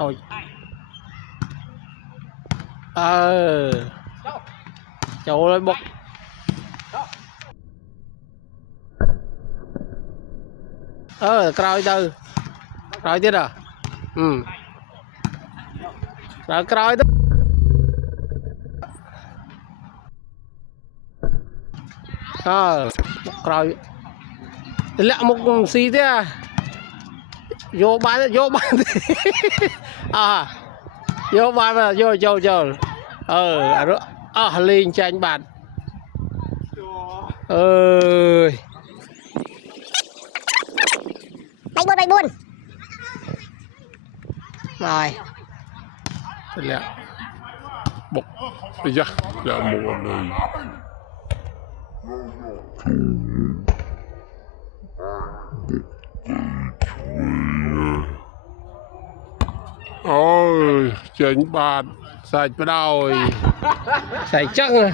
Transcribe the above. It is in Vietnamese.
thôi chỗ lên bốc còi tiết à rồi còi đó còi lẹ một xì thế à vô bán vô bán mà vô lên tranh bàn ơi bay buôn rồi lẹ bốc bây giờ là mùa này ôi chỉnh bàn sạch bắt đầu sạch chắc rồi